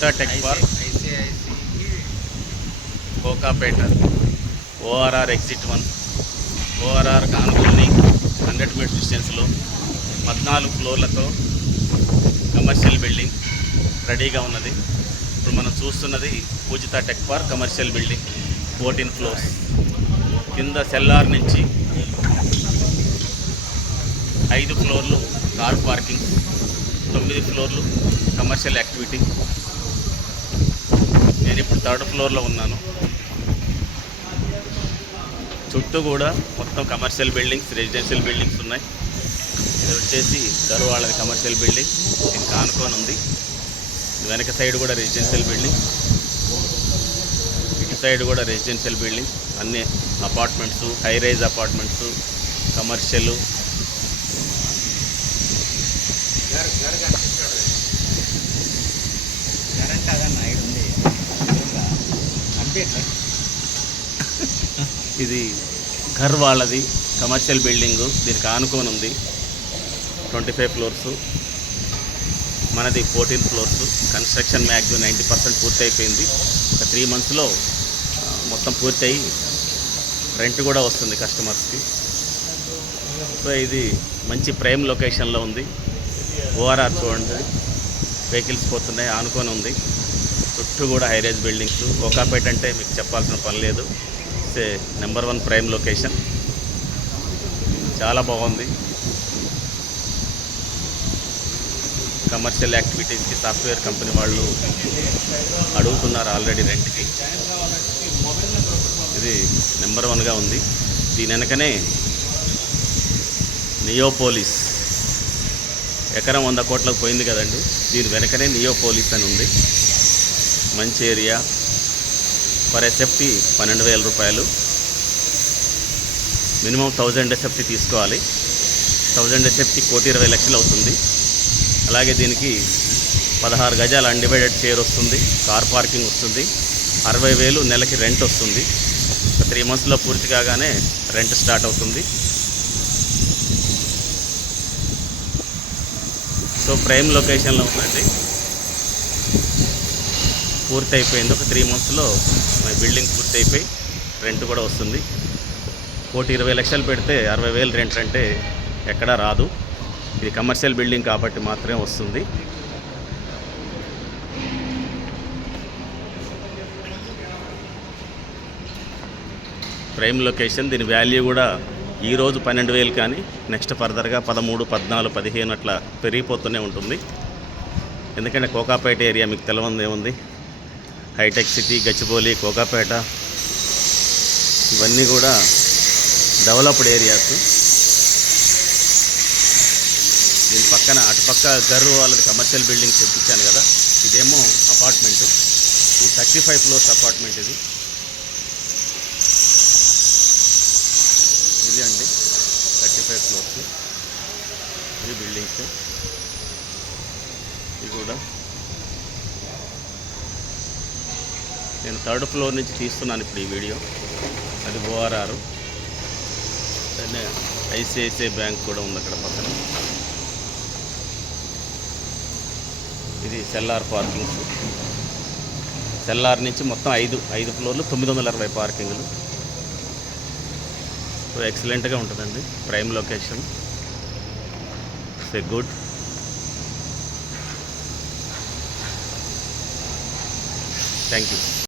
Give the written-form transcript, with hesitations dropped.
పూజిత tech park, Kokapet, ORR exit 1, ORR కానుకొని 100 metre డిస్టెన్స్లో 14 ఫ్లోర్లతో commercial building రెడీగా ఉన్నది. ఇప్పుడు మనం చూస్తున్నది Poojitha tech park commercial building, 14 floors. కింద సెల్లార్ నుంచి 5 ఫ్లోర్లు కార్ పార్కింగ్, 9 ఫ్లోర్లు కమర్షియల్ యాక్టివిటీ. నేను ఇప్పుడు 3rd ఫ్లోర్లో ఉన్నాను. చుట్టూ కూడా మొత్తం కమర్షియల్ బిల్డింగ్స్, రెసిడెన్షియల్ బిల్డింగ్స్ ఉన్నాయి. ఇది వచ్చేసి దర్వాళ్ళది కమర్షియల్ బిల్డింగ్, దీనికి ఆనుకొని ఉంది. వెనక సైడ్ కూడా రెసిడెన్షియల్ బిల్డింగ్, ఇటు సైడ్ కూడా రెసిడెన్షియల్ బిల్డింగ్, అన్ని apartments, high rise apartments, commercial. ఇది ఘర్ వాళ్ళది కమర్షియల్ బిల్డింగు, దీనికి ఆనుకొని ఉంది. 25 ఫ్లోర్స్, మనది 14 ఫ్లోర్స్. కన్స్ట్రక్షన్ మ్యాక్సిమం 90% పూర్తి అయిపోయింది. ఒక 3 మంత్స్లో మొత్తం పూర్తి అయ్యి రెంట్ కూడా వస్తుంది కస్టమర్స్కి. సో ఇది మంచి ప్రైమ్ లొకేషన్లో ఉంది. ఓఆర్ఆర్ చూడండి, వెహికల్స్ పోతున్నాయి, ఆనుకొని ఉంది. చుట్టూ కూడా హైరేజ్ బిల్డింగ్స్. కోకాపేట అంటే మీకు చెప్పాల్సిన పని లేదు. నెంబర్ 1 ప్రైమ్ లొకేషన్, చాలా బాగుంది. కమర్షియల్ యాక్టివిటీస్కి సాఫ్ట్వేర్ కంపెనీ వాళ్ళు అడుగుతున్నారు ఆల్రెడీ రెంట్కి. ఇది నెంబర్ 1గా ఉంది. దీని వెనకనే నియోపోలిస్ ఎకరం 100 కోట్లకు పోయింది కదండి, దీని వెనకనే నియోపోలిస్ అని ఉంది. మంచి ఏరియా. పర్ ఎస్ఎఫ్టీ 12,000 రూపాయలు. మినిమం 1000 ఎస్ఎఫ్టీ తీసుకోవాలి. 1000 ఎస్ఎఫ్టీ 1,20,00,000 అవుతుంది. అలాగే దీనికి 16 గజాల అన్డివైడెడ్ షేర్ వస్తుంది, కార్ పార్కింగ్ వస్తుంది, 60,000 నెలకి రెంట్ వస్తుంది. 3 మంత్స్లో పూర్తి కాగానే రెంట్ స్టార్ట్ అవుతుంది. సో ప్రైమ్ లొకేషన్లో ఉందండి, పూర్తి అయిపోయింది. ఒక 3 మంత్స్లో మన బిల్డింగ్ పూర్తి అయిపోయి రెంట్ కూడా వస్తుంది. 1,20,00,000 పెడితే 60,000 రెంట్ అంటే ఎక్కడా రాదు. ఇది కమర్షియల్ బిల్డింగ్ కాబట్టి మాత్రమే వస్తుంది. Prime location. దీని వాల్యూ కూడా ఈరోజు 12,000 కానీ నెక్స్ట్ ఫర్దర్గా 13, 14, 15 అట్లా పెరిగిపోతూనే ఉంటుంది. ఎందుకంటే కోకాపేట ఏరియా మీకు తెలవంది ఏముంది, హైటెక్ సిటీ, గచ్చిబౌలి, కోకాపేట ఇవన్నీ కూడా డెవలప్డ్ ఏరియాస్. దీని పక్కన అటుపక్క గర్రు వాళ్ళది కమర్షియల్ బిల్డింగ్ తెప్పించాను కదా, ఇదేమో అపార్ట్మెంటు. ఈ 35 ఫ్లోర్స్ అపార్ట్మెంట్ ఇది. ఇది అండి 35 ఫ్లోర్స్ ఇది బిల్డింగ్స్. ఇది కూడా నేను 3rd ఫ్లోర్ నుంచి తీస్తున్నాను ఇప్పుడు ఈ వీడియో. అది ఓఆర్ఆర్. ఐసిఐసిఐ బ్యాంక్ కూడా ఉంది అక్కడ పక్కన. ఇది సెల్లార్ పార్కింగ్స్. సెల్లార్ నుంచి మొత్తం 5 ఫ్లోర్లు, 960 పార్కింగ్లు. సో ఎక్సలెంట్గా ఉంటుందండి, prime location. It's good. Thank you.